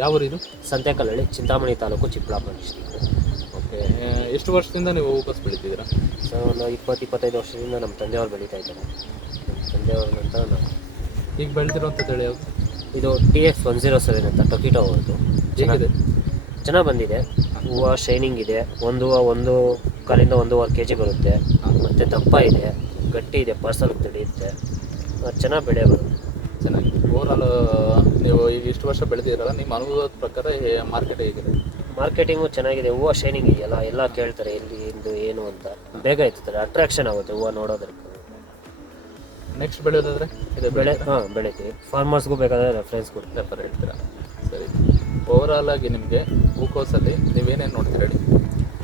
ಯಾವ ಊರು ಇದು? ಸಂತೆಕಲ್ಲಹಳ್ಳಿ, ಚಿಂತಾಮಣಿ ತಾಲೂಕು, ಚಿಕ್ಕಬಳ್ಳಾಪುರ ಡಿಸ್ಟಿಕ್. ಓಕೆ. ಎಷ್ಟು ವರ್ಷದಿಂದ ನೀವು ಹೂಕೋಸು ಬೆಳೀತಿದ್ದೀರಾ? ಸೊ ಒಂದು 20-25 ವರ್ಷದಿಂದ ನಮ್ಮ ತಂದೆಯವ್ರು ಬೆಳೀತಾ ಇದ್ದಾರೆ. ನಮ್ಮ ತಂದೆಯವ್ರ ನಂತರ ನಾವು. ಈಗ ಬೆಳೆದಿರೋಂಥ ತಳಿ ಯಾವುದು? ಇದು TF 107 ಅಂತ ಟೊಕಿಟೋ ಹೂವು. ಹೇಗಿದೆ? ಚೆನ್ನಾಗಿ ಬಂದಿದೆ. ಹೂವು ಶೈನಿಂಗ್ ಇದೆ. ಒಂದು ಹೂವು 1 ಕಾಲಿಂದ 1.5 kg ಬರುತ್ತೆ. ಮತ್ತು ದಪ್ಪ ಇದೆ, ಗಟ್ಟಿ ಇದೆ, ಪಾರ್ಸಲ್ಗೆ ತಡೆಯುತ್ತೆ, ಚೆನ್ನಾಗಿ ಬೆಳೆ ಬರುತ್ತೆ. ಚೆನ್ನಾಗಿ. ಓವರಾಲ್ ನೀವು ಈಗ ಇಷ್ಟು ವರ್ಷ ಬೆಳೆದಿದ್ದೀರಲ್ಲ, ನಿಮ್ಮ ಅನುಭವದ ಪ್ರಕಾರ ಮಾರ್ಕೆಟ್ ಹೇಗಿದೆ? ಮಾರ್ಕೆಟಿಂಗು ಚೆನ್ನಾಗಿದೆ. ಹೂವು ಶೈನಿಂಗ್ ಇದೆಯಲ್ಲ, ಎಲ್ಲ ಕೇಳ್ತಾರೆ ಎಲ್ಲಿ ಇಂದು ಏನು ಅಂತ. ಬೇಗ ಎತ್ತುತ್ತಾರೆ, ಅಟ್ರಾಕ್ಷನ್ ಆಗುತ್ತೆ ಹೂವು ನೋಡೋದಕ್ಕೆ. ನೆಕ್ಸ್ಟ್ ಬೆಳೆಯೋದಾದರೆ ಇದು ಬೆಳಿತೀವಿ. ಫಾರ್ಮರ್ಸ್ಗೂ ಬೇಕಾದರೆ ರೆಫರ್ ಹೇಳ್ತೀರಾ? ಸರಿ. ಓವರಾಲ್ ಆಗಿ ನಿಮಗೆ ಹೂಕೋಸಲ್ಲಿ ನೀವೇನೇನು ನೋಡ್ತೀರಾ ಹೇಳಿ?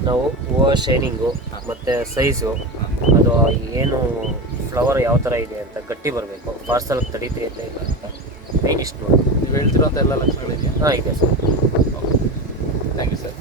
ನಾವು ಹೂವು ಶೈನಿಂಗು ಮತ್ತು ಸೈಜು, ಅದು ಏನು ಫ್ಲವರ್ ಯಾವ ಥರ ಇದೆ ಅಂತ, ಗಟ್ಟಿ ಬರಬೇಕು, ಪಾರ್ಸಲ್ಗೆ ತಡೀತೀರಿ ಅಂತ ಇಲ್ಲ ಅಂತ ಮೈನ್ ಇಷ್ಟು ನೋಡಿ. ನೀವು ಹೇಳ್ತಿರೋಂಥ ಎಲ್ಲ ಲಕ್ಷಣಗಳಿದೆಯಾ? ಇದೆ ಸರ್. Thank you sir.